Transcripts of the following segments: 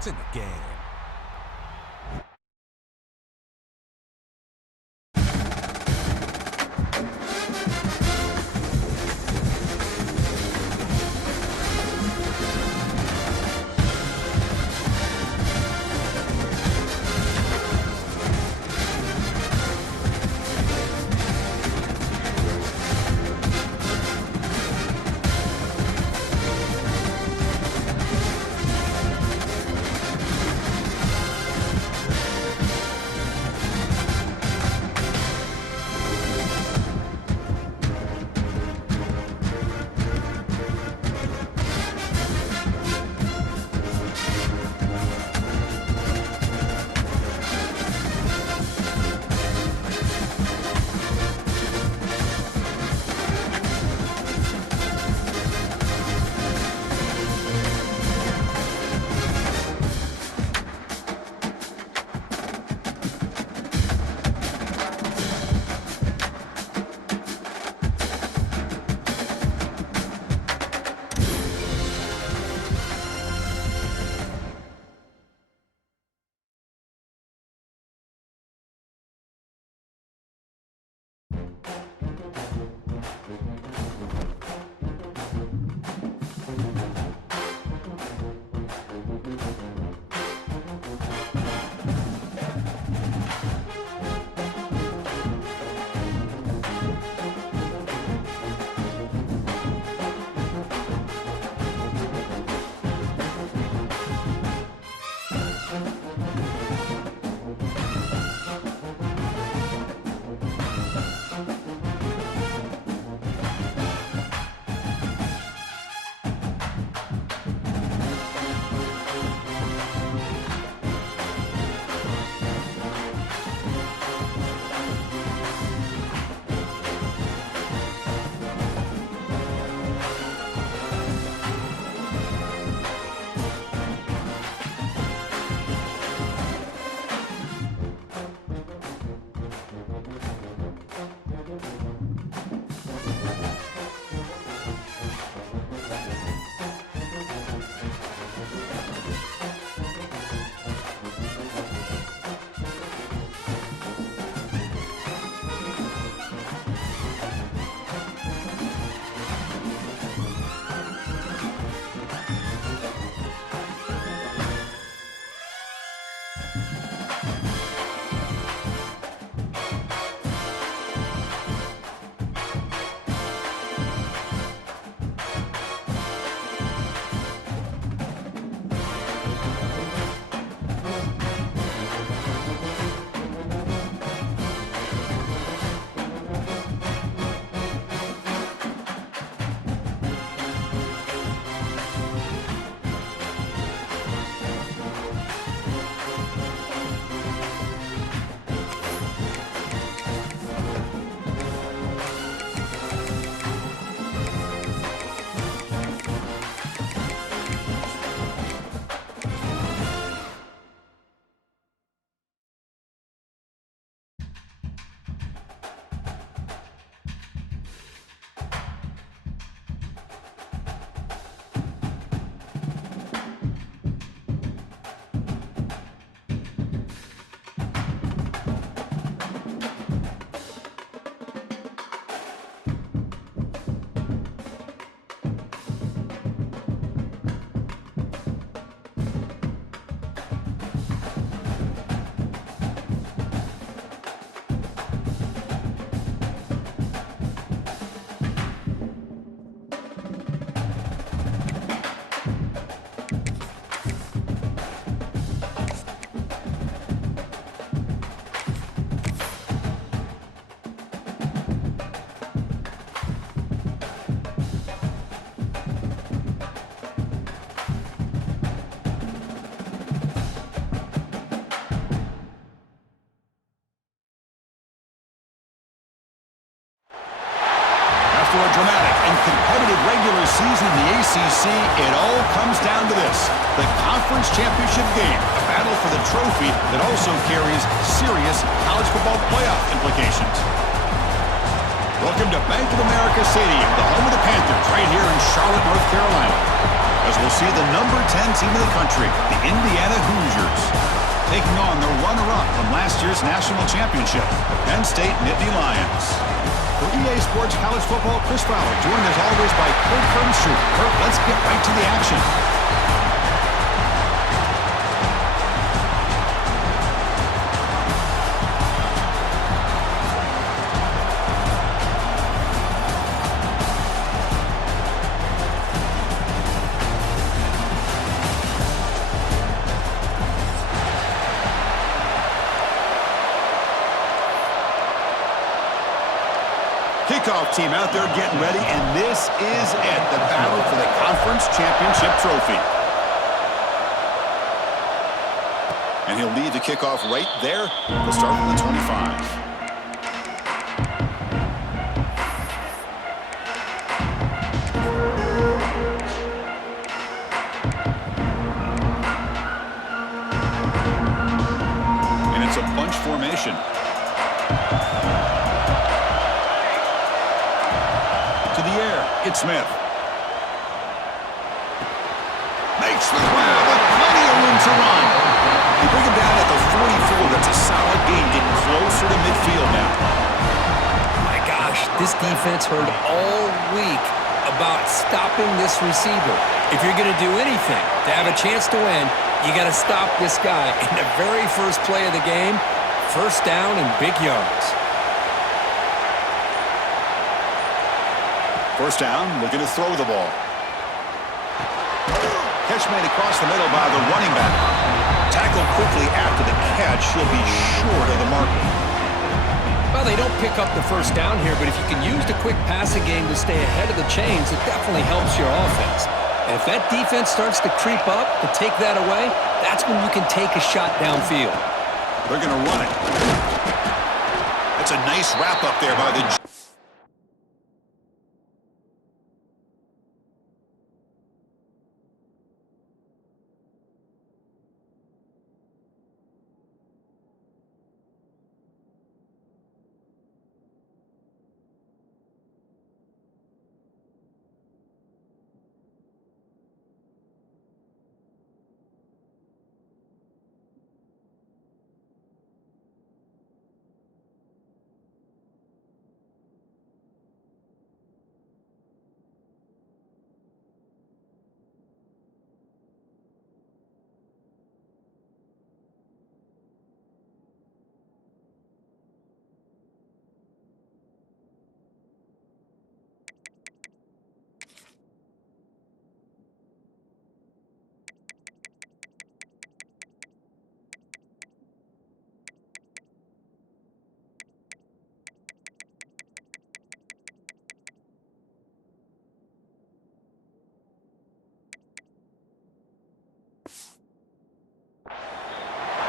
It's in the game. After a dramatic and competitive regular season in the ACC, it all comes down to this: the conference championship game, a battle for the trophy that also carries serious college football playoff implications. Welcome to Bank of America Stadium, the home of the Panthers, right here in Charlotte, North Carolina. as we'll see the number 10 team in the country, the Indiana Hoosiers, taking on the runner-up from last year's national championship, the Penn State Nittany Lions. For EA Sports College Football, Chris Fowler, joined as always by Kirk Herbstreit. Kirk, let's get right to the action. Kickoff team out there getting ready, and this is it, the battle for the conference championship trophy. And he'll lead the kickoff right there. He'll start from the 25. And it's a bunch formation. To the air, it's Smith. Makes the grab with plenty of room to run. They bring him down at the 44. That's a solid gain, getting closer to midfield now. My gosh, this defense heard all week about stopping this receiver. If you're going to do anything to have a chance to win, you got to stop this guy. In the very first play of the game, first down and big yards. First down, looking to throw the ball. Catch made across the middle by the running back. Tackled quickly after the catch. He'll be short of the marker. Well, they don't pick up the first down here, but if you can use the quick passing game to stay ahead of the chains, it definitely helps your offense. And if that defense starts to creep up to take that away, that's when you can take a shot downfield. They're going to run it. That's a nice wrap up there by the...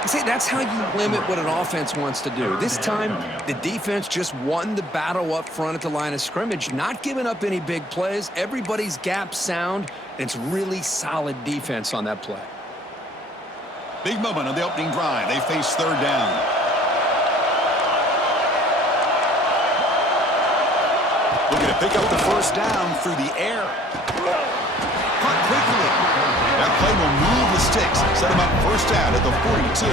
See, that's how you limit what an offense wants to do. This time, the defense just won the battle up front at the line of scrimmage, not giving up any big plays. Everybody's gap sound. It's really solid defense on that play. Big moment on the opening drive. They face third down. Looking to pick up the first down through the air. Caught quickly. That play will move the sticks. Set him up first down at the 42.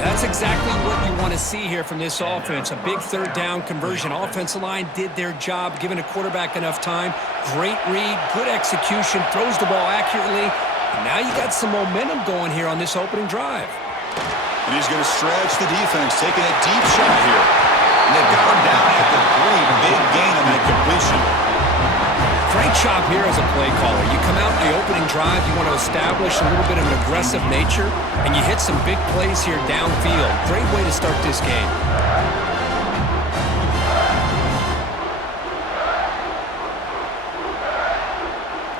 That's exactly what you want to see here from this offense. A big third down conversion. Offensive line did their job, giving a quarterback enough time. Great read, good execution, throws the ball accurately. And now you got some momentum going here on this opening drive. And he's going to stretch the defense, taking a deep shot here. And they've got him down at the 3. Big gain on that completion. Great job here as a play caller. You come out in the opening drive, you want to establish a little bit of an aggressive nature, and you hit some big plays here downfield. Great way to start this game.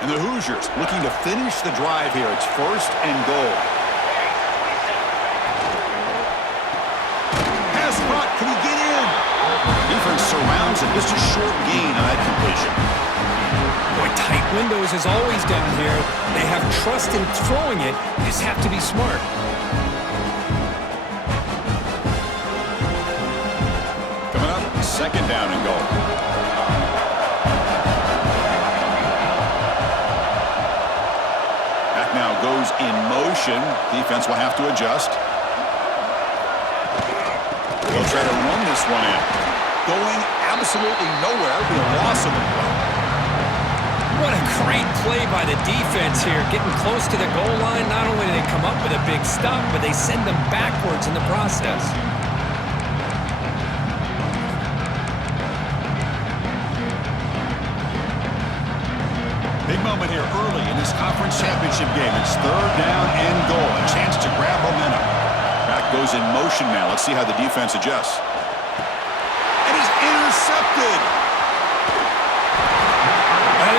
And the Hoosiers looking to finish the drive here. It's first and goal. Pass caught. Can he get in? Defense surrounds him. Just a short gain on that completion. Boy, tight windows as always down here. They have trust in throwing it. You just have to be smart. Coming up, second down and goal. goes in motion. Defense will have to adjust. They'll try to run this one in. Going absolutely nowhere. It'll be a loss of the play. What a great play by the defense here. Getting close to the goal line, not only do they come up with a big stop, but they send them backwards in the process. Big moment here early in this conference championship game. It's third down and goal. A chance to grab momentum. Back goes in motion now. Let's see how the defense adjusts. And he's intercepted.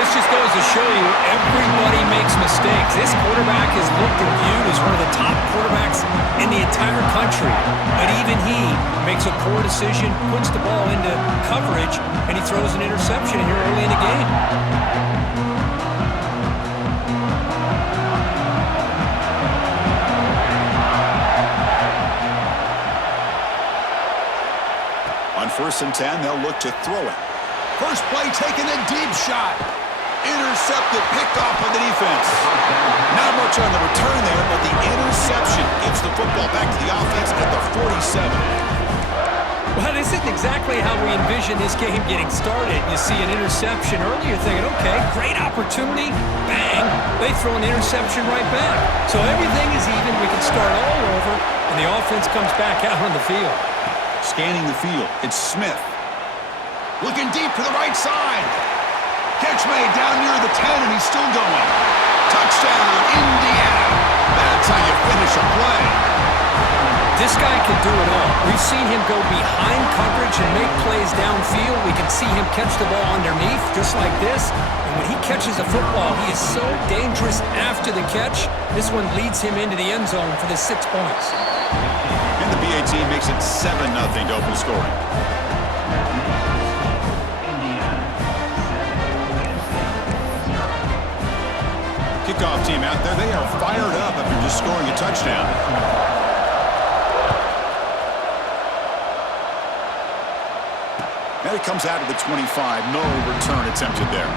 This just goes to show you everybody makes mistakes. This quarterback is looked and viewed as one of the top quarterbacks in the entire country. But even he makes a poor decision, puts the ball into coverage, and he throws an interception here early in the game. On 1st and 10, they'll look to throw it. First play taking a deep shot. Intercepted, picked off by the defense. Not much on the return there, but the interception gets the football back to the offense at the 47. Well, this isn't exactly how we envision this game getting started. You see an interception early, you're thinking, okay, great opportunity, bang, they throw an interception right back. So everything is even, we can start all over, and the offense comes back out on the field. Scanning the field, it's Smith. Looking deep to the right side. Catch made down near the 10, and he's still going. Touchdown, Indiana. That's how you finish a play. This guy can do it all. We've seen him go behind coverage and make plays downfield. We can see him catch the ball underneath, just like this. And when he catches a football, he is so dangerous after the catch. This one leads him into the end zone for the 6 points. And the BA team makes it 7-0 to open scoring. Kickoff team out there, they are fired up after just scoring a touchdown. Now he comes out of the 25, no return attempted there.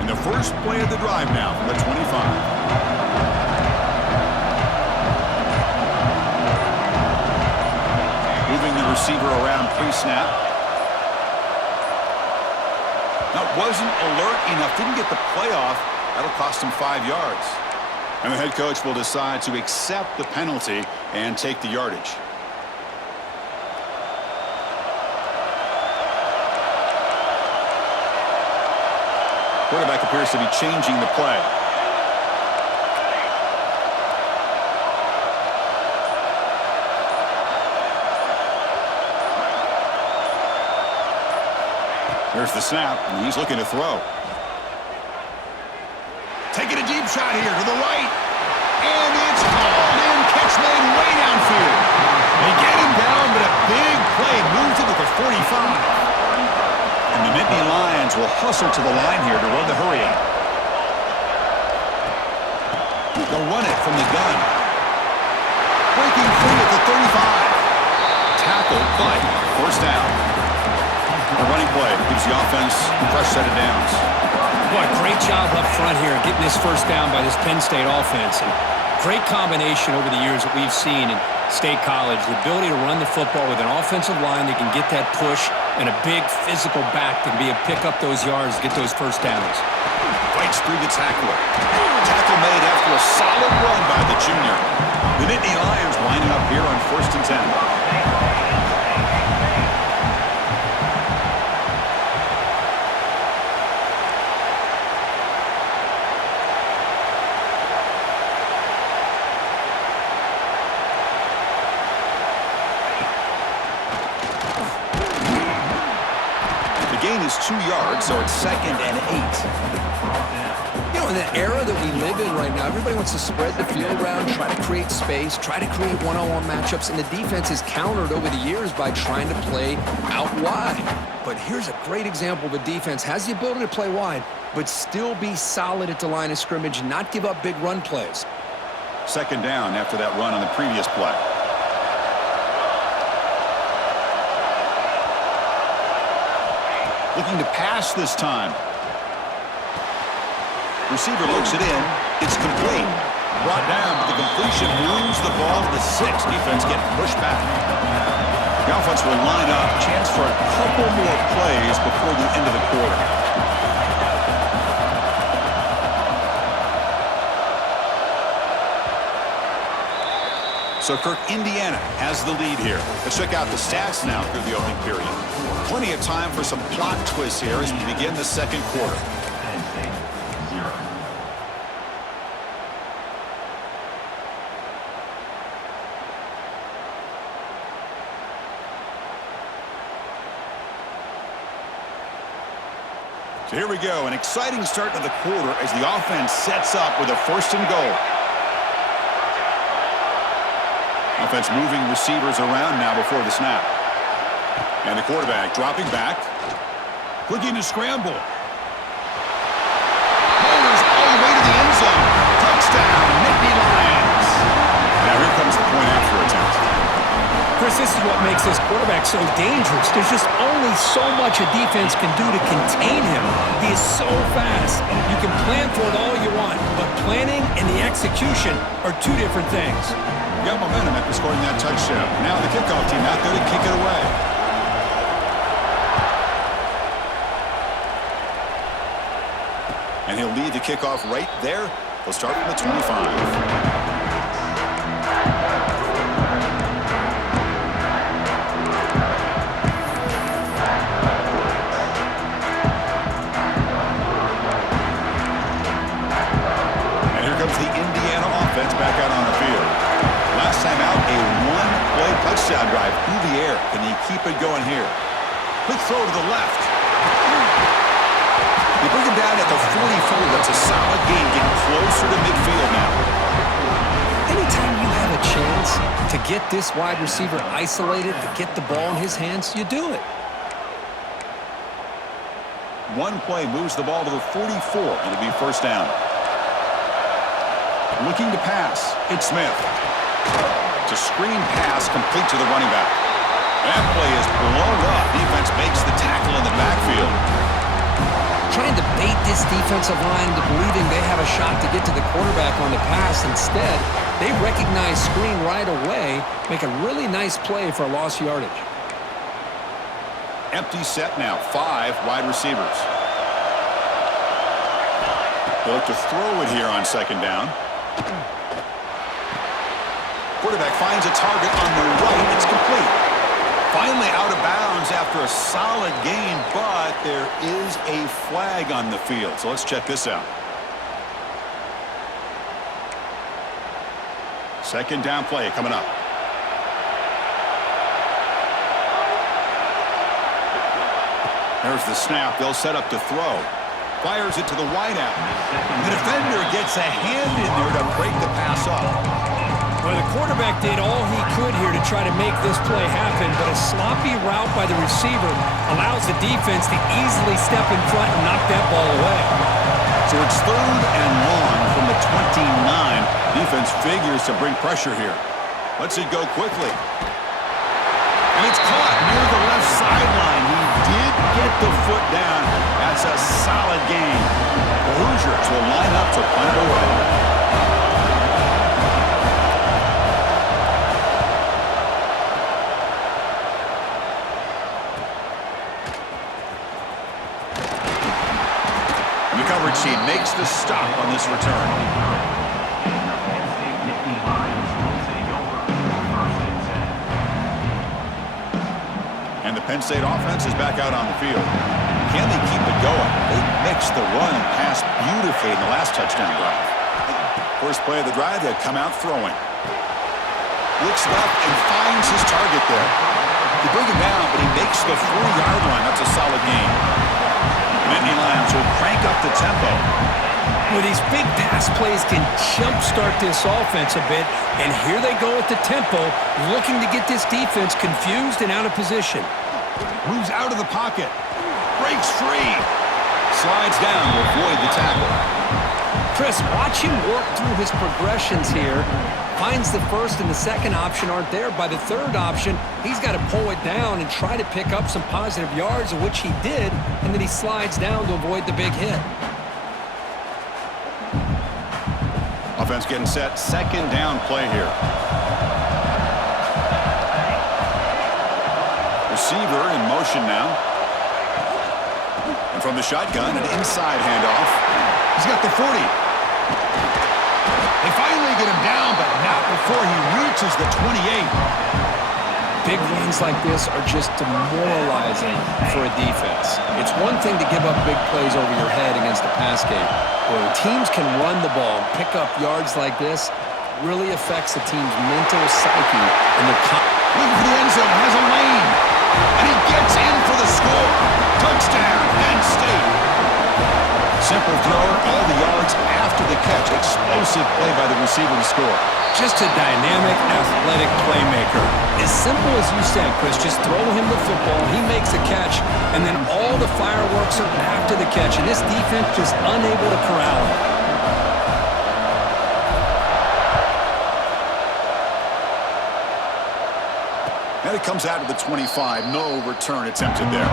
And the first play of the drive now from the 25. Receiver around pre-snap. That wasn't alert enough. Didn't get the play off. That'll cost him 5 yards. And the head coach will decide to accept the penalty and take the yardage. Quarterback appears to be changing the play. There's the snap, and he's looking to throw. Taking a deep shot here to the right. And it's called in. Catch made way downfield. They get him down, but a big play moves it to the 45. And the Nittany Lions will hustle to the line here to run the hurry up. They'll run it from the gun. Breaking free at the 35. Tackled, but first down. A running play gives the offense a fresh set of downs. Boy, great job up front here getting this first down by this Penn State offense. And great combination over the years that we've seen in State College. The ability to run the football with an offensive line that can get that push and a big physical back that can be able to pick up those yards, get those first downs. Fights through the tackler. Tackle made after a solid run by the junior. The Nittany Lions lining up here on 1st and 10. Gain is 2 yards, so it's 2nd and 8. You know, in the era that we live in right now, everybody wants to spread the field around, try to create space, try to create one-on-one matchups, and the defense is countered over the years by trying to play out wide. But here's a great example of a defense has the ability to play wide, but still be solid at the line of scrimmage and not give up big run plays. Second down after that run on the previous play. Looking to pass this time. Receiver looks it in. It's complete. Brought down, but the completion moves the ball to the 6. Defense getting pushed back. The offense will line up. Chance for a couple more plays before the end of the quarter. So Kirk, Indiana has the lead here. Let's check out the stats now through the opening period. Plenty of time for some plot twists here as we begin the second quarter. So here we go, an exciting start to the quarter as the offense sets up with a 1st and goal. Offense moving receivers around now before the snap. And the quarterback dropping back. Looking to scramble. Bowlers all the way to the end zone. Touchdown, Nittany Lions. Now here comes the point after attempt. Chris, this is what makes this quarterback so dangerous. There's just only so much a defense can do to contain him. He is so fast. You can plan for it all you want, but planning and the execution are two different things. Got momentum after scoring that touchdown. Now the kickoff team out there to kick it away. And he'll lead the kickoff right there. He'll start from the 25. The Indiana offense back out on the field. Last time out, a one-play touchdown drive through the air. Can he keep it going here? Quick throw to the left. They bring him down at the 44. That's a solid gain, getting closer to midfield now. Anytime you have a chance to get this wide receiver isolated, to get the ball in his hands, you do it. One play moves the ball to the 44. It'll be 1st down. Looking to pass. It's Smith. It's a screen pass complete to the running back. That play is blown up. Defense makes the tackle in the backfield. Trying to bait this defensive line into believing they have a shot to get to the quarterback on the pass. Instead, they recognize screen right away, make a really nice play for a lost yardage. Empty set now. 5 wide receivers. They'll look to throw it here on 2nd down. Quarterback finds a target on the right. It's complete. Finally out of bounds after a solid gain, but there is a flag on the field. So let's check this out. 2nd down play coming up. There's the snap. They'll set up to throw. Fires it to the wideout. The defender gets a hand in there to break the pass up. Well, the quarterback did all he could here to try to make this play happen, but a sloppy route by the receiver allows the defense to easily step in front and knock that ball away. So it's 3rd and long from the 29. Defense figures to bring pressure here. Lets it go quickly. And it's caught near the left sideline. He did get the foot down. That's a solid gain. The Hoosiers will line up to punt it away. And the coverage team makes the stop on this return. And the Penn State offense is back out on the field. Can they keep it going? They mixed the run and pass beautifully in the last touchdown drive. First play of the drive, they come out throwing. Looks left and finds his target there. They bring him down, but he makes the 40-yard line. That's a solid gain. Nittany Lions will crank up the tempo. Well, these big pass plays can jumpstart this offense a bit, and here they go at the tempo, looking to get this defense confused and out of position. Moves out of the pocket. Breaks free. Slides down to avoid the tackle. Chris, watch him work through his progressions here. Finds the first and the second option aren't there. By the third option, he's got to pull it down and try to pick up some positive yards, of which he did, and then he slides down to avoid the big hit. Offense getting set. Second down play here. Receiver in motion now. And from the shotgun, an inside handoff. He's got the 40. They finally get him down, but not before he reaches the 28. Big runs like this are just demoralizing for a defense. It's one thing to give up big plays over your head against the pass game. Where teams can run the ball and pick up yards like this, really affects the team's mental psyche. And looking for the end zone, has a lane. And he gets in for the score. Touchdown, Penn State. Simple thrower, all the yards after the catch. Explosive play by the receiver to score. Just a dynamic, athletic playmaker. As simple as you said, Chris, just throw him the football, he makes a catch, and then all the fireworks are after the catch. And this defense just unable to corral him. And it comes out to the 25. No return attempted there.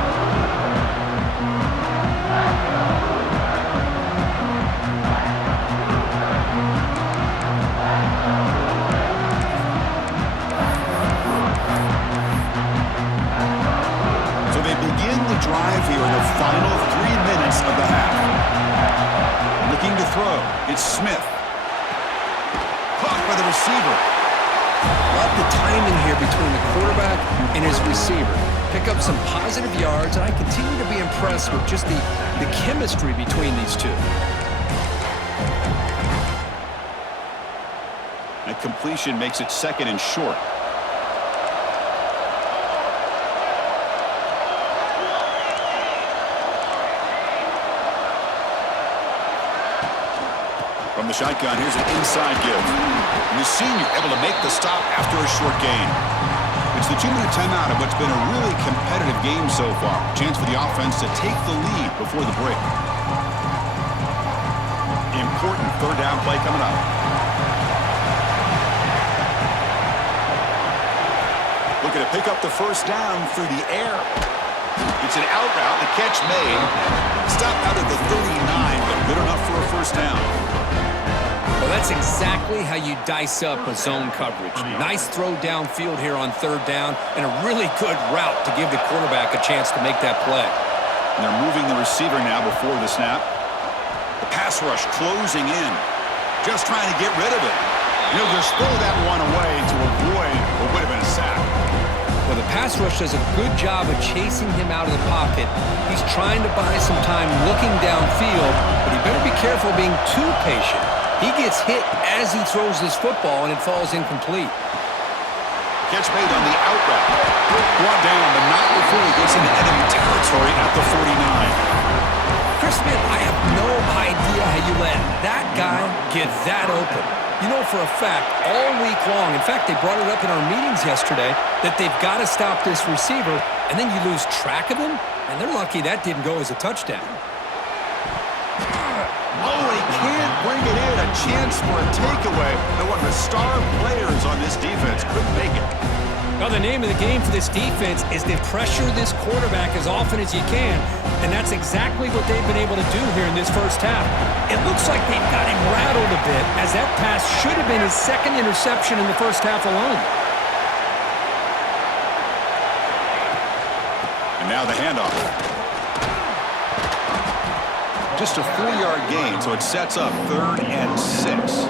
Drive here in the final 3 minutes of the half. Looking to throw. It's Smith. Caught by the receiver. Love the timing here between the quarterback and his receiver. Pick up some positive yards, and I continue to be impressed with just the chemistry between these two. That completion makes it second and short. From the shotgun, here's an inside give. And the senior able to make the stop after a short gain. It's the 2-minute timeout of what's been a really competitive game so far. Chance for the offense to take the lead before the break. Important third down play coming up. Looking to pick up the first down through the air. It's an out route, the catch made. Stop out at the 39, but good enough for a first down. Well, that's exactly how you dice up a zone coverage. Nice throw downfield here on third down, and a really good route to give the quarterback a chance to make that play. And they're moving the receiver now before the snap. The pass rush closing in. Just trying to get rid of it. He'll just throw that one away to avoid what would have been a sack. Well, the pass rush does a good job of chasing him out of the pocket. He's trying to buy some time looking downfield, but he better be careful being too patient. He gets hit as he throws this football, and it falls incomplete. Catch made on the out route. Brought down, but not before he gets into enemy territory at the 49. Chris Smith, I have no idea how you let that guy get that open. You know for a fact, all week long, in fact, they brought it up in our meetings yesterday, that they've got to stop this receiver, and then you lose track of him, and they're lucky that didn't go as a touchdown. Oh, he can't bring it in. A chance for a takeaway. But one of the star players on this defense couldn't make it. Now, the name of the game for this defense is to pressure this quarterback as often as you can, and that's exactly what they've been able to do here in this first half. It looks like they've got him rattled a bit, as that pass should have been his second interception in the first half alone. And now the handoff. Just a 4-yard gain, so it sets up 3rd and 6.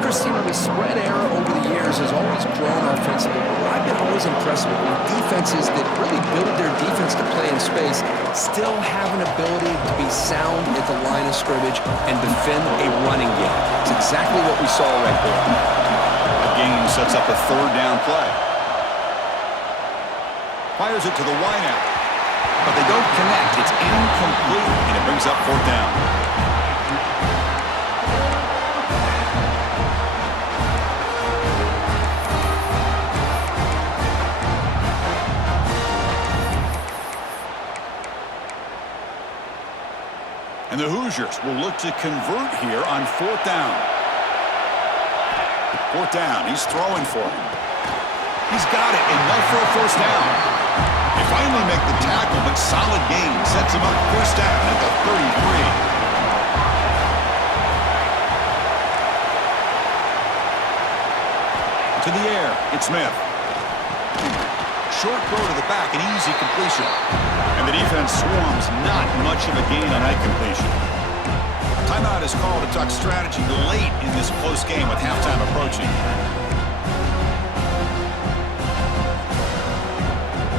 Christina, the spread era over the years has always grown offensively. I've been always impressed with defenses that really build their defense to play in space, still have an ability to be sound at the line of scrimmage and defend a running game. It's exactly what we saw right there. A gain sets up a 3rd down play. Fires it to the wideout. But they don't connect. It's incomplete, and it brings up 4th down. And the Hoosiers Hoosiers will look to convert here on 4th down. 4th down, he's throwing for it. He's got it, enough for a 1st down. They finally make the tackle, but solid gain sets him up 1st down at the 33. To the air, it's Smith. Short throw to the back, an easy completion. And the defense swarms, not much of a gain on that completion. Timeout is called to talk strategy late in this close game with halftime approaching.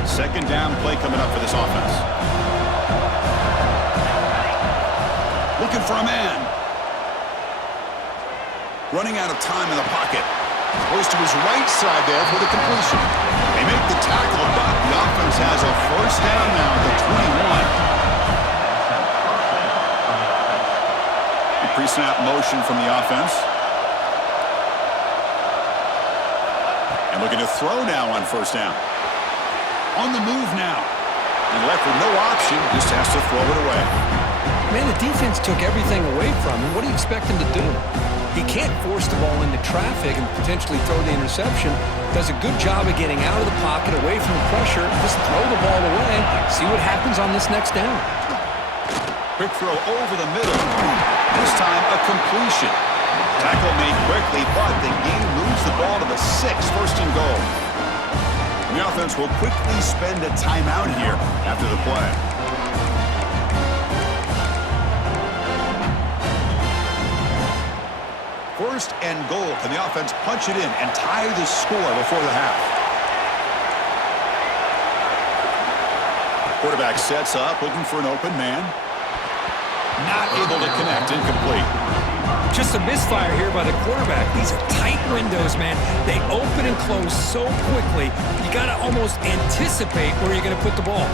Second down play coming up for this offense. Looking for a man. Running out of time in the pocket. Goes to his right side there for the completion. They make the tackle, but the offense has a 1st down now at the 21. The pre-snap motion from the offense. And looking to throw now on 1st down. On the move now. And left with no option, just has to throw it away. Man, the defense took everything away from him. What do you expect him to do? He can't force the ball into traffic and potentially throw the interception. Does a good job of getting out of the pocket, away from the pressure. Just throw the ball away. See what happens on this next down. Quick throw over the middle. This time a completion. Tackle made quickly, but the game moves the ball to the 6, 1st and goal. And the offense will quickly spend a timeout here after the play. First and goal. Can the offense punch it in and tie the score before the half? Quarterback sets up, looking for an open man. Not able to connect, incomplete. Just a misfire here by the quarterback. These are tight windows, man. They open and close so quickly, you got to almost anticipate where you're going to put the ball.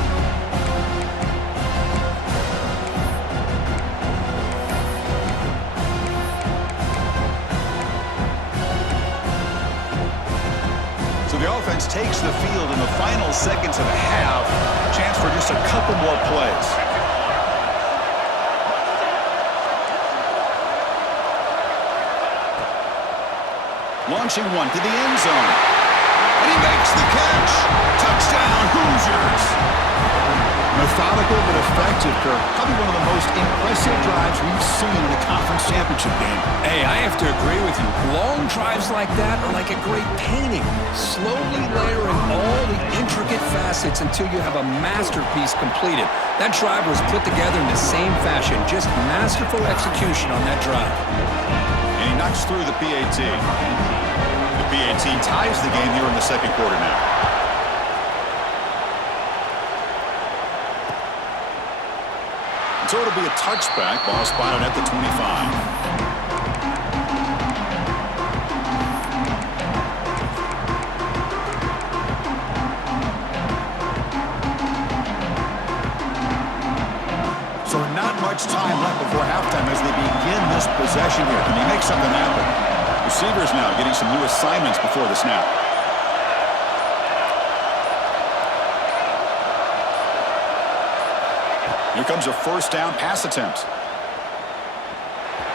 The offense takes the field in the final seconds of the half. Chance for just a couple more plays. Launching one to the end zone. And he makes the catch. Touchdown, Hoosiers. Methodical but effective, Kirk. Probably one of the most impressive drives we've seen in a conference championship game. Hey, I have to agree with you. Long drives like that are like a great painting. Slowly layering all the intricate facets until you have a masterpiece completed. That drive was put together in the same fashion. Just masterful execution on that drive. And he knocks through the PAT. The PAT ties the game here in the 2nd quarter now. So it'll be a touchback. Ball spotted at the 25. So not much time left before halftime as they begin this possession here. Can he make something happen? Receivers now getting some new assignments before the snap. Here comes a 1st down pass attempt.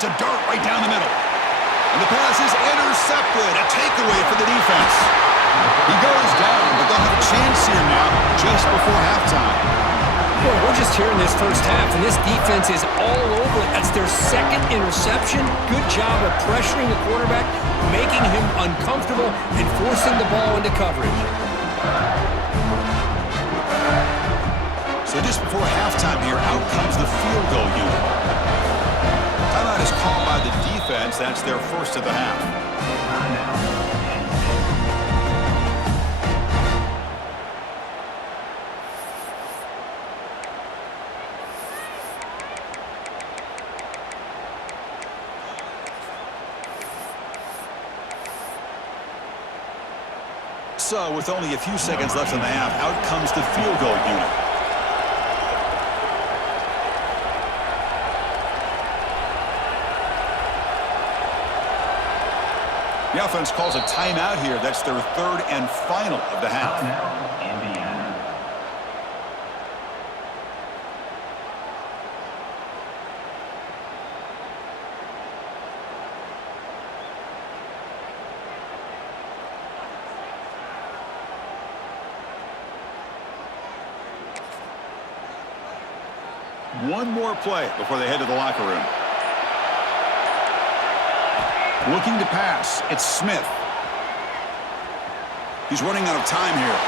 To dart right down the middle. And the pass is intercepted. A takeaway for the defense. He goes down, but they'll have a chance here now just before halftime. Boy, we're just here in this 1st half, and this defense is all over it. That's their 2nd interception. Good job of pressuring the quarterback, making him uncomfortable, and forcing the ball into coverage. So just before halftime here, out comes the field goal unit. Timeout is called by the defense. That's their 1st of the half. So with only a few seconds left in the half, out comes the field goal unit. The offense calls a timeout here. That's their 3rd and final of the half. one more play before they head to the locker room. Looking to pass. It's Smith. He's running out of time here.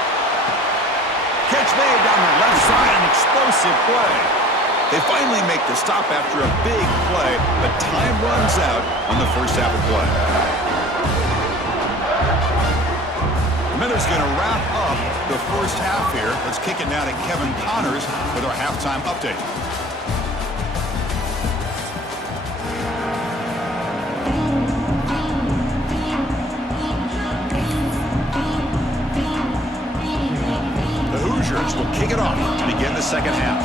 Catch made down the left side. An explosive play. They finally make the stop after a big play, but time runs out on the first half of play. The Miners going to wrap up the first half here. Let's kick it now to Kevin Connors with our halftime update. The Hoosiers will kick it off to begin the second half.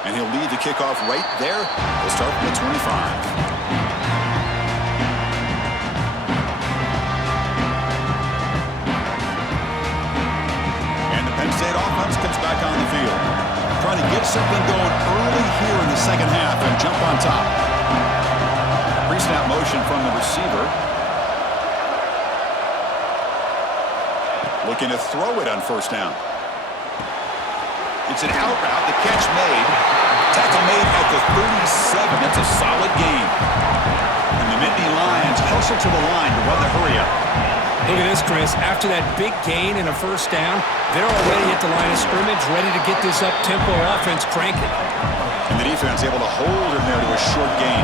And he'll lead the kickoff right there. We'll start from the 25. And the Penn State offense comes back on the field. Trying to get something going early here in the second half and jump on top. Pre-snap motion from the receiver. Looking to throw it on first down. It's an out route. The catch made. Tackle made at the 37. That's a solid gain. And the Nittany Lions hustle to the line to run the hurry up. Look at this, Chris. After that big gain and a first down, they're already at the line of scrimmage, ready to get this up-tempo offense cranking. And the defense able to hold him there to a short gain.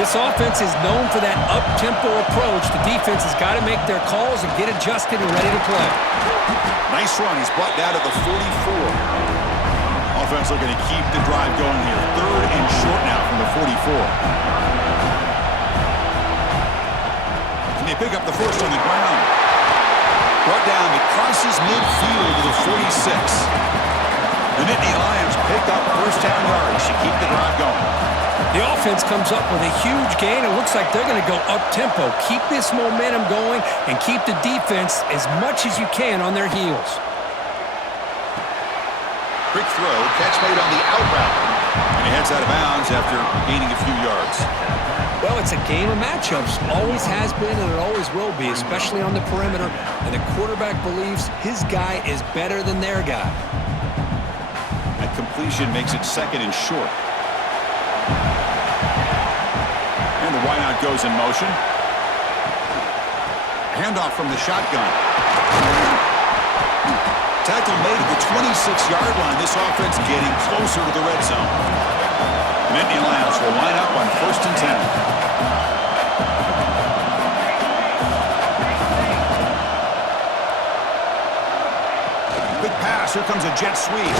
This offense is known for that up-tempo approach. The defense has got to make their calls and get adjusted and ready to play. Nice run. He's brought down to the 44. Offense looking to keep the drive going here. Third and short now from the 44. And they pick up the first on the ground. Brought down, it crosses midfield to the 46. The Nittany Lions pick up first down yards to keep the drive going. The offense comes up with a huge gain. It looks like they're going to go up-tempo. Keep this momentum going and keep the defense as much as you can on their heels. Quick throw, catch made on the out route. And he heads out of bounds after gaining a few yards. Well, it's a game of matchups. Always has been and it always will be, especially on the perimeter. And the quarterback believes his guy is better than their guy. That completion makes it second and short. And the wideout goes in motion. Handoff from the shotgun. Tackle made at the 26-yard line. This offense getting closer to the red zone. The Nittany Lions will line up on first and 10. Quick pass. Here comes a jet sweep.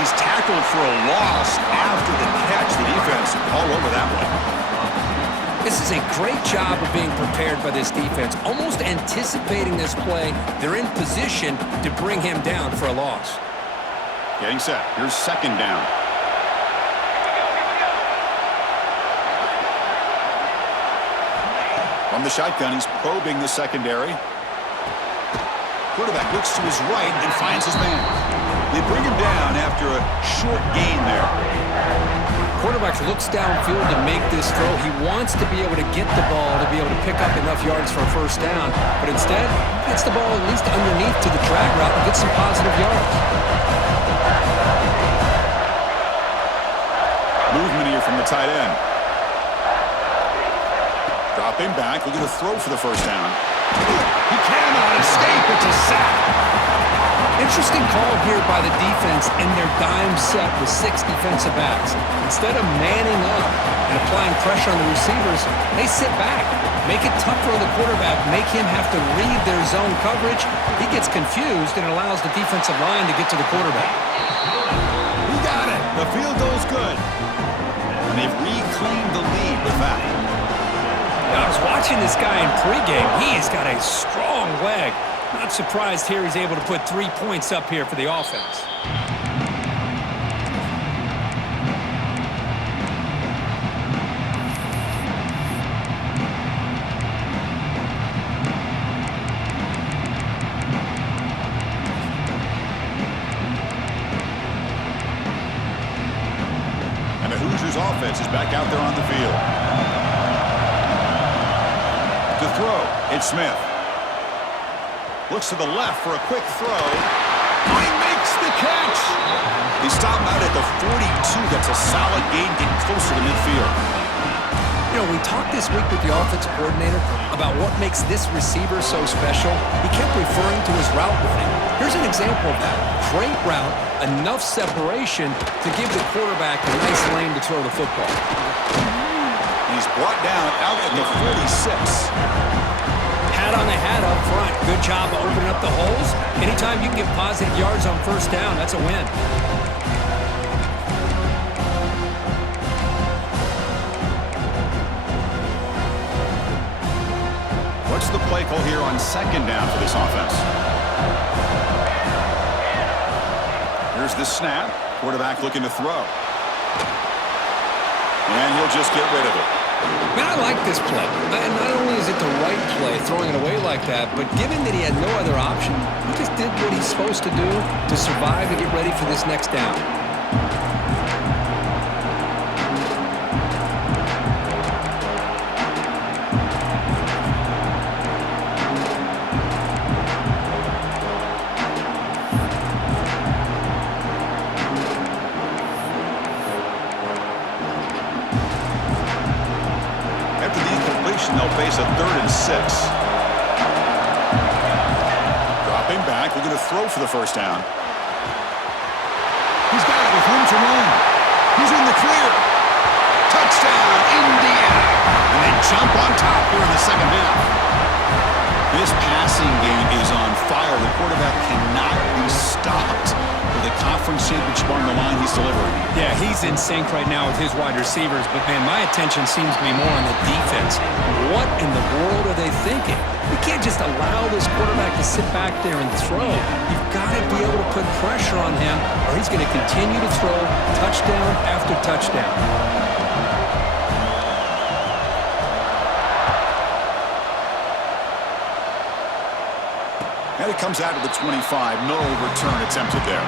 He's tackled for a loss after the catch. The defense all over that one. This is a great job of being prepared by this defense, almost anticipating this play. They're in position to bring him down for a loss. Getting set. Here's second down. From the shotgun, he's probing the secondary. Quarterback looks to his right and finds his man. They bring him down after a short gain there. Quarterback looks downfield to make this throw. He wants to be able to get the ball to be able to pick up enough yards for a first down, but instead, he gets the ball at least underneath to the drag route and gets some positive yards. Movement here from the tight end. Dropping back, looking to throw for the first down. He cannot escape. It's a sack. Interesting call here by the defense in their dime set with 6 defensive backs. Instead of manning up and applying pressure on the receivers, they sit back, make it tougher on the quarterback, make him have to read their zone coverage. He gets confused and allows the defensive line to get to the quarterback. He got it. The field goes good. And they've reclaimed the lead with that. Now, I was watching this guy in pregame. He has got a strong leg. Not surprised here he's able to put 3 points up here for the offense. And the Hoosiers offense is back out there on the field. To throw. It's Smith. Looks to the left for a quick throw. He makes the catch. They stop him out at the 42. That's a solid gain, getting closer to midfield. You know, we talked this week with the offensive coordinator about what makes this receiver so special. He kept referring to his route running. Here's an example of that. Great route, enough separation to give the quarterback a nice lane to throw the football. He's brought down out at the 46. Hat on the hat up front. Good job of opening up the holes. Anytime you can get positive yards on first down, that's a win. What's the play call here on second down for this offense? Here's the snap. Quarterback looking to throw. And he'll just get rid of it. Man, I like this play. And not only is it the right play, throwing it away like that, but given that he had no other option, he just did what he's supposed to do to survive and get ready for this next down. They'll face a 3rd and 6. Dropping back, looking to throw for the first down. He's got it with room to run. He's in the clear. Touchdown, Indiana. And they jump on top here in the second half. This passing game is on fire. The quarterback cannot be stopped. With the conference championship on the line, he's delivering. Yeah, he's in sync right now with his wide receivers, but man, my attention seems to be more on the defense. What in the world are they thinking? You can't just allow this quarterback to sit back there and throw. You've got to be able to put pressure on him, or he's going to continue to throw touchdown after touchdown. And it comes out to the 25. No return attempted there.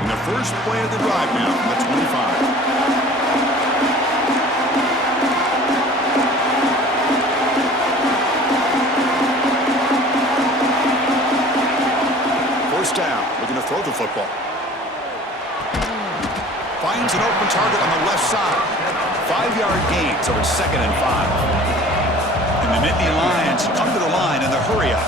And the first play of the drive now from the 25. First down, looking to throw the football. Finds an open target on the left side. 5-yard gain, so it's 2nd and 5. And the Nittany Lions come to the line in the hurry up.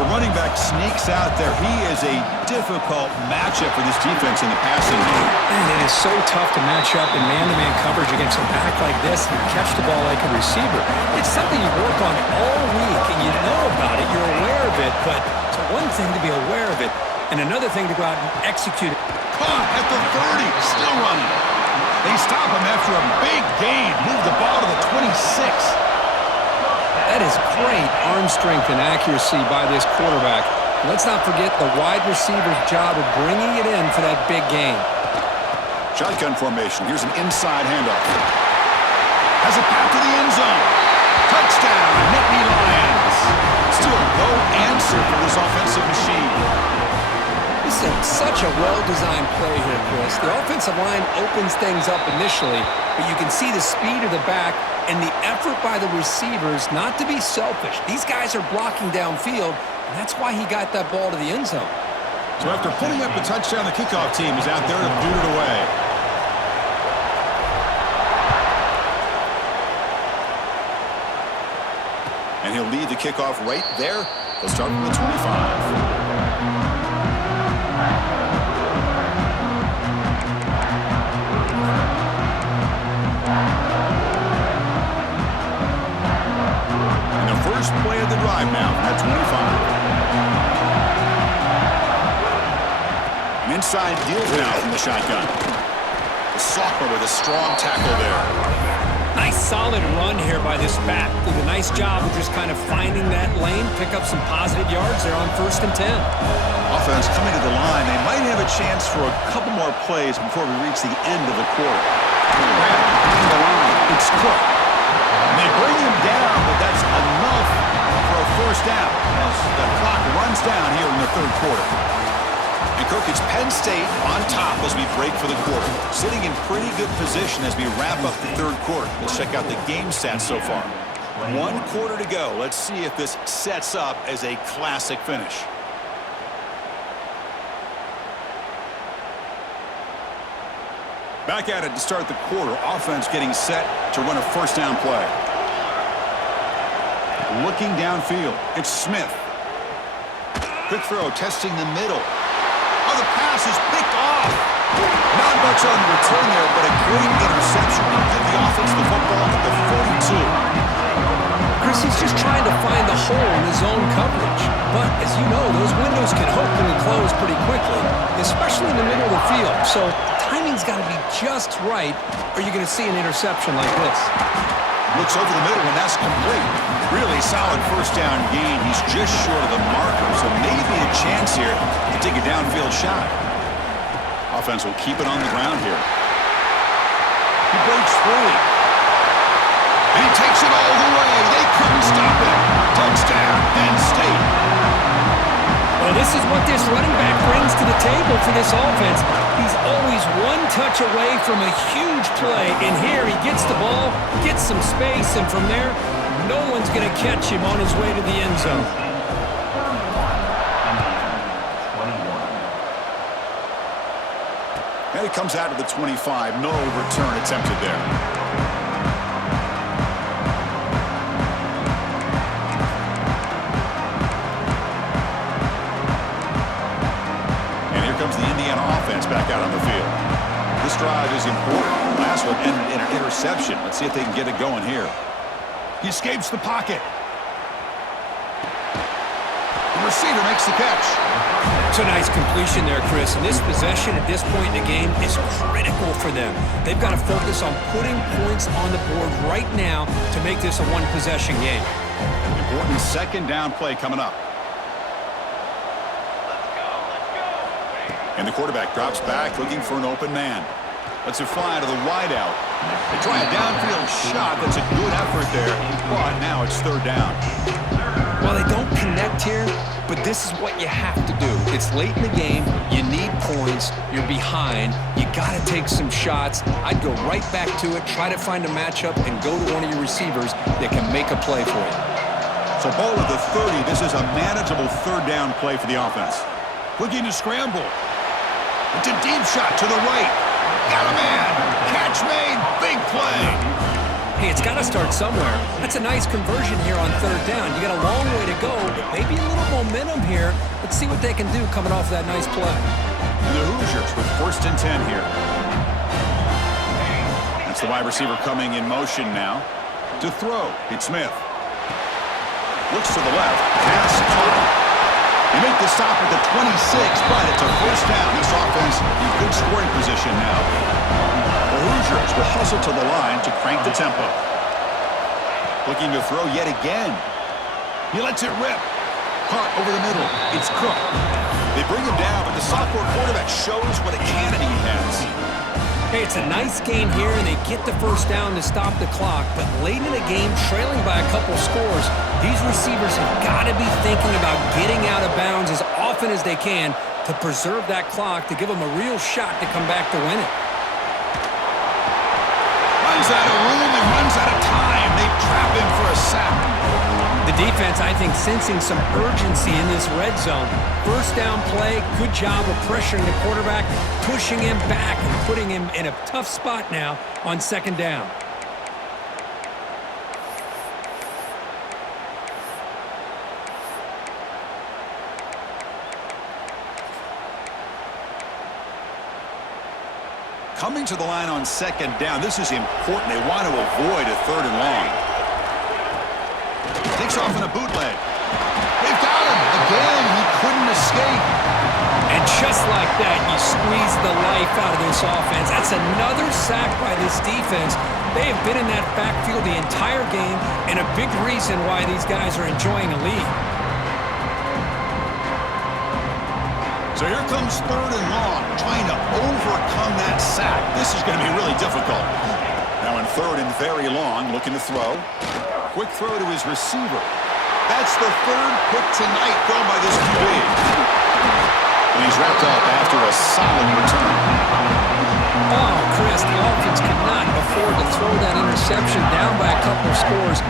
The running back sneaks out there. He is a difficult matchup for this defense in the passing game. Man, it is so tough to match up in man-to-man coverage against a back like this and catch the ball like a receiver. It's something you work on all week, and you know about it. You're aware of it, but it's one thing to be aware of it, and another thing to go out and execute it. Caught at the 30, still running. They stop him after a big gain. Move the ball to the 26. That is great arm strength and accuracy by this quarterback. Let's not forget the wide receiver's job of bringing it in for that big gain. Shotgun formation. Here's an inside handoff. Has a path to the end zone. Touchdown, Nittany Lions. Still no answer for this offensive machine. This is such a well-designed play here, Chris. The offensive line opens things up initially, but you can see the speed of the back and the effort by the receivers not to be selfish. These guys are blocking downfield, and that's why he got that ball to the end zone. So after putting up the touchdown, the kickoff team is out there to boot it away. And he'll lead the kickoff right there. They'll start from the 25. First play of the drive now at 25. An inside deal now from the shotgun. The sophomore with a strong tackle there. Nice solid run here by this back. Did a nice job of just kind of finding that lane, pick up some positive yards there on 1st and 10. Offense coming to the line. They might have a chance for a couple more plays before we reach the end of the quarter. Behind the line, it's Cook. And they bring him down, but that's enough for a first down as the clock runs down here in the third quarter. And Kirk, it's Penn State on top as we break for the quarter. Sitting in pretty good position as we wrap up the third quarter. Let's check out the game stats so far. 1 quarter to go. Let's see if this sets up as a classic finish. Back at it to start the quarter. Offense getting set to run a first down play. Looking downfield. It's Smith. Quick throw, testing the middle. Oh, the pass is picked off. Not much on the return there, but a great interception to give the offense the football at the 42. Chris, he's just trying to find the hole in his own coverage. But, as you know, those windows can hopefully close pretty quickly, especially in the middle of the field. So, timing's got to be just right, or you're going to see an interception like this. Looks over the middle, and that's complete. Really solid first down gain. He's just short of the marker, so maybe a chance here to take a downfield shot. Offense will keep it on the ground here. He breaks free. And he takes it all the way. They couldn't stop it. Touchdown, Penn State. Well, this is what this running back brings to the table for this offense. He's always one touch away from a huge play. And here he gets the ball, gets some space, and from there, no one's going to catch him on his way to the end zone. And it comes out of the 25. No return attempted there. Comes the Indiana offense back out on the field. This drive is important. Last one ended in an interception. Let's see if they can get it going here. He escapes the pocket. The receiver makes the catch. It's a nice completion there, Chris. And this possession at this point in the game is critical for them. They've got to focus on putting points on the board right now to make this a one-possession game. Important second down play coming up. And the quarterback drops back, looking for an open man. Lets it fly to the wideout. They try a downfield shot. That's a good effort there, but now it's third down. Well, they don't connect here, but this is what you have to do. It's late in the game. You need points. You're behind. You got to take some shots. I'd go right back to it, try to find a matchup, and go to one of your receivers that can make a play for you. So ball at the 30. This is a manageable third down play for the offense. Looking to scramble. It's a deep shot to the right. Got a man. Catch made. Big play. Hey, it's got to start somewhere. That's a nice conversion here on third down. You got a long way to go, but maybe a little momentum here. Let's see what they can do coming off that nice play. And the Hoosiers with 1st and 10 here. That's the wide receiver coming in motion now. To throw. It's Smith. Looks to the left. Pass caught. They make the stop at the 26, but it's a first down. This offense in good scoring position now. The Hoosiers will hustle to the line to crank the tempo. Looking to throw yet again. He lets it rip. Caught over the middle. It's Cook. They bring him down, but the sophomore quarterback shows what a cannon he has. Hey, it's a nice game here, and they get the first down to stop the clock. But late in the game, trailing by a couple scores, these receivers have got to be thinking about getting out of bounds as often as they can to preserve that clock, to give them a real shot to come back to win it. Runs out of room and runs out of time. They trap him for a sack. The defense, I think, sensing some urgency in this red zone. First down play, good job of pressuring the quarterback, pushing him back and putting him in a tough spot now on second down. Coming to the line on second down. This is important. They want to avoid a third and long. Takes off in a bootleg. They've got him. Again, he couldn't escape. And just like that, you squeeze the life out of this offense. That's another sack by this defense. They have been in that backfield the entire game, and a big reason why these guys are enjoying a lead. So here comes third and long, trying to overcome that sack. This is going to be really difficult. Now in third and very long, looking to throw. Quick throw to his receiver. That's the third pick tonight thrown by this QB. And he's wrapped up after a solid return. Oh, Chris, the offense could not afford to throw that interception down by a couple of scores.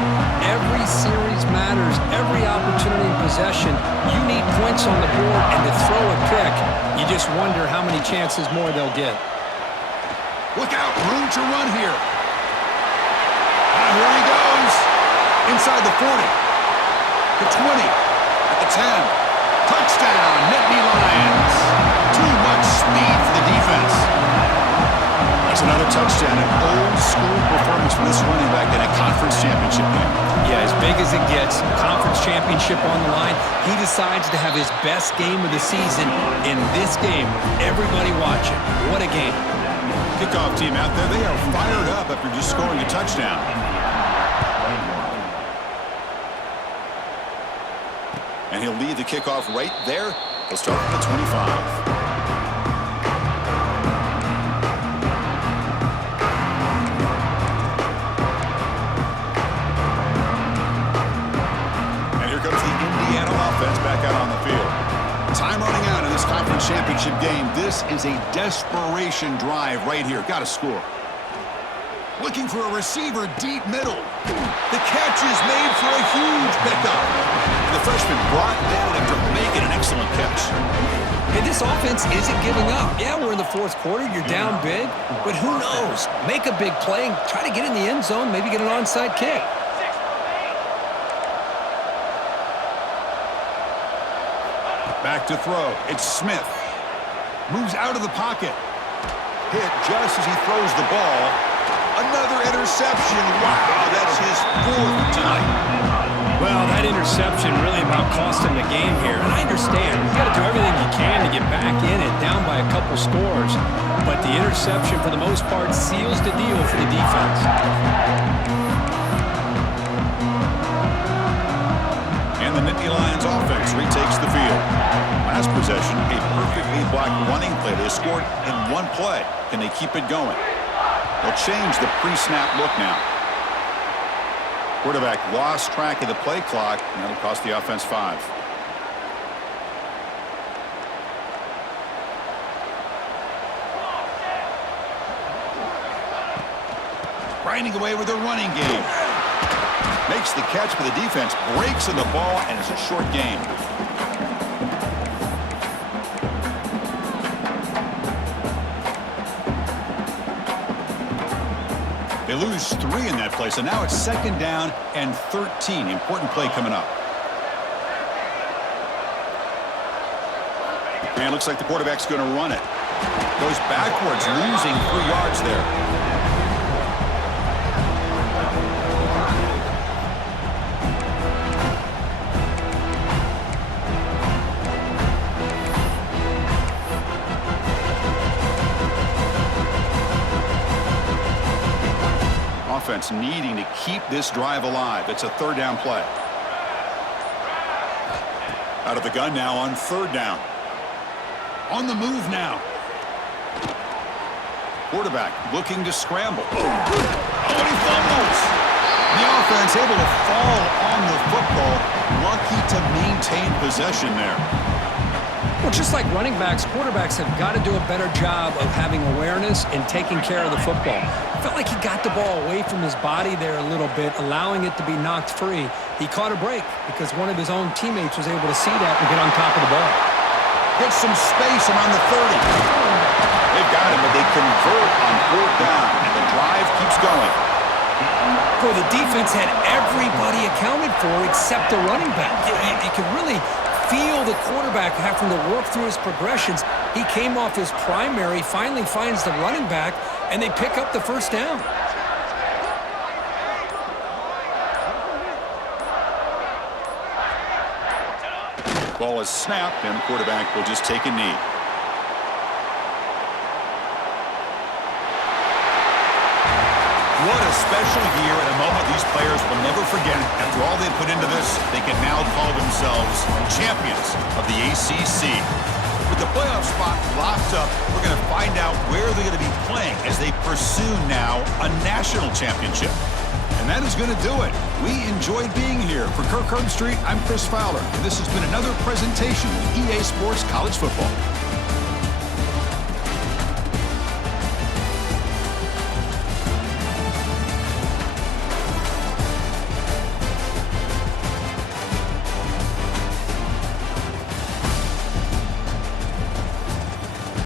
Every series matters. Every opportunity in possession. You need points on the board, and to throw a pick, you just wonder how many chances more they'll get. Look out, room to run here. Here he goes. Inside the 40. The 20. At the 10. Touchdown, Nittany Lions. Too much speed for the defense. That's another touchdown. An old-school performance from this running back in a conference championship game. Yeah, as big as it gets, conference championship on the line, he decides to have his best game of the season in this game. Everybody watching. What a game. Kickoff team out there, they are fired up after just scoring a touchdown. And he'll lead the kickoff right there. He'll start from the 25. Back out on the field. Time running out in this conference championship game. This is a desperation drive right here. Got to score. Looking for a receiver deep middle. The catch is made for a huge pickup. The freshman brought down after making an excellent catch. Hey, this offense isn't giving up. Yeah, we're in the fourth quarter. You're down big. But who knows? Make a big play. Try to get in the end zone. Maybe get an onside kick. Back to throw. It's Smith. Moves out of the pocket. Hit just as he throws the ball. Another interception. Wow, that's his fourth tonight. Well, that interception really about cost him the game here. And I understand. You've got to do everything you can to get back in it, down by a couple scores. But the interception, for the most part, seals the deal for the defense. And the Nittany Lions offense retakes the field. Last possession, a perfectly blocked running play. They scored in one play. Can they keep it going? They'll change the pre-snap look now. Quarterback lost track of the play clock, and that'll cost the offense 5. Grinding away with a running game. Makes the catch, but the defense breaks in the ball, and it's a short game. They lose 3 in that play, so now it's 2nd down and 13. Important play coming up. And it looks like the quarterback's going to run it. Goes backwards, losing 3 yards there. Offense needing to keep this drive alive. It's a 3rd down play. Out of the gun now on 3rd down. On the move now. Quarterback looking to scramble. Oh, and he fumbles. The offense able to fall on the football. Lucky to maintain possession there. Well, just like running backs, quarterbacks have got to do a better job of having awareness and taking care of the football. I felt like he got the ball away from his body there a little bit, allowing it to be knocked free. He caught a break because one of his own teammates was able to see that and get on top of the ball. Gets some space around the 30. They've got him, but they convert on 4th down, and the drive keeps going. Boy, the defense had everybody accounted for except the running back. You could really feel the quarterback having to work through his progressions. He came off his primary, finally finds the running back, and they pick up the 1st down. Ball is snapped, and the quarterback will just take a knee. What a special year and a moment these players will never forget. After all they put into this, they can now call themselves champions of the ACC. With the playoff spot locked up, we're going to find out where they're going to be playing as they pursue now a national championship. And And that is going to do it. We enjoyed being here. For Kirk Herbstreit, I'm Chris Fowler, and this has been another presentation of EA Sports College Football.